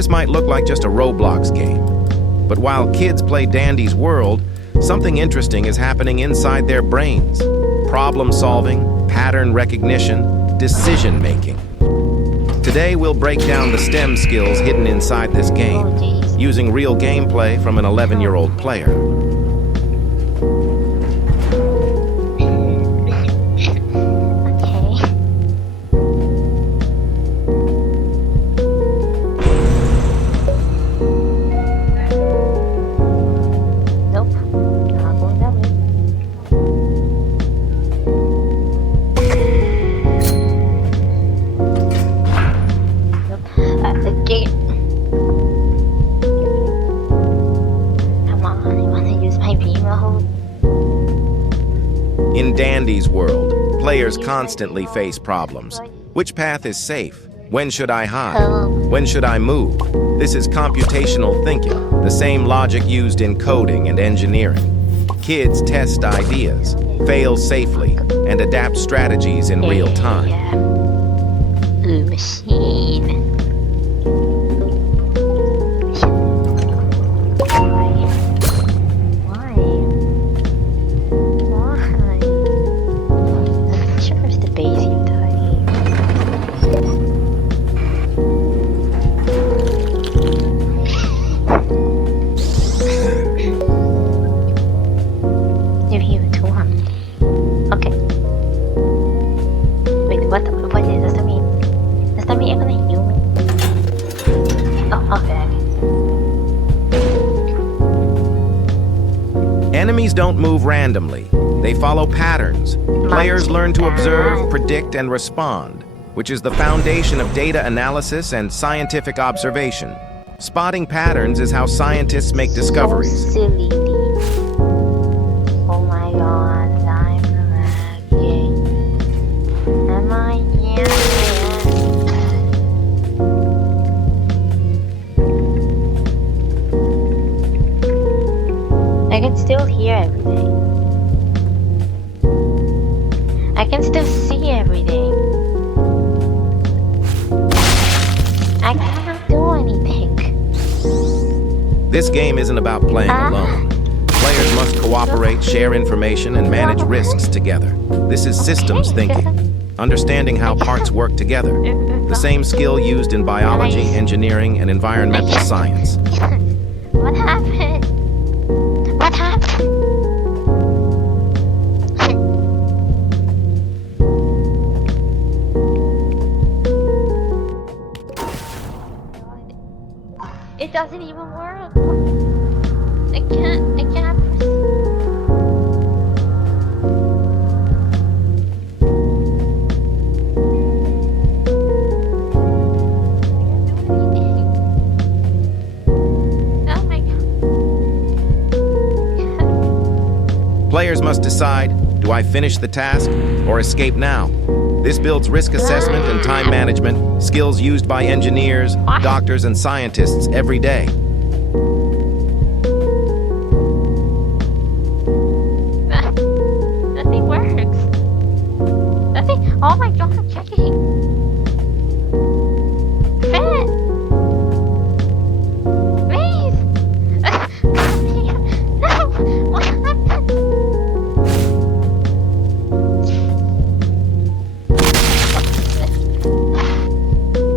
This might look like just a Roblox game, but while kids play Dandy's World, something interesting is happening inside their brains. Problem solving, pattern recognition, decision making. Today we'll break down the STEM skills hidden inside this game, using real gameplay from an 11-year-old player. In Dandy's World, players constantly face problems. Which path is safe? When should I hide? When should I move? This is computational thinking, the same logic used in coding and engineering. Kids test ideas, fail safely, and adapt strategies in real time. Machine. Okay. Wait, what does that mean? Does that mean I'm gonna heal me? Oh, okay. Enemies don't move randomly. They follow patterns. Players learn to observe, predict, and respond, which is the foundation of data analysis and scientific observation. Spotting patterns is how scientists make discoveries. So silly. Oh my god, I'm lagging. Am I I can still hear everything. I can still see everything. I cannot do anything. This game isn't about playing alone. Players must cooperate, share information, and manage risks together. This is systems thinking, understanding how parts work together. The same skill used in biology, engineering, and environmental science. What happened? What happened? It doesn't even work. I can't. Oh my god. Players must decide, do I finish the task or escape now? This builds risk assessment and time management, skills used by engineers, doctors, and scientists every day. Nothing works. Nothing. Oh my god, I'm checking. Fit. Please. No. What happened?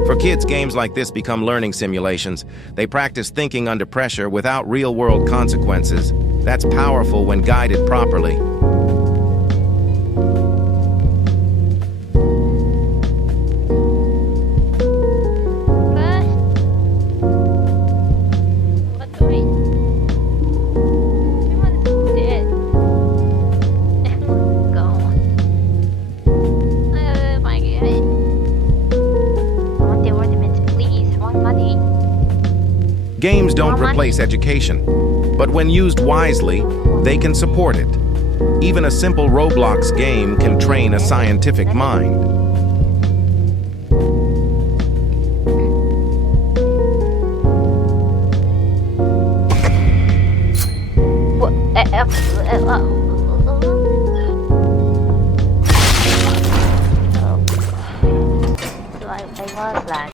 For kids, games like this become learning simulations. They practice thinking under pressure without real-world consequences. That's powerful when guided properly. Games don't replace education, but when used wisely, they can support it. Even a simple Roblox game can train a scientific mind.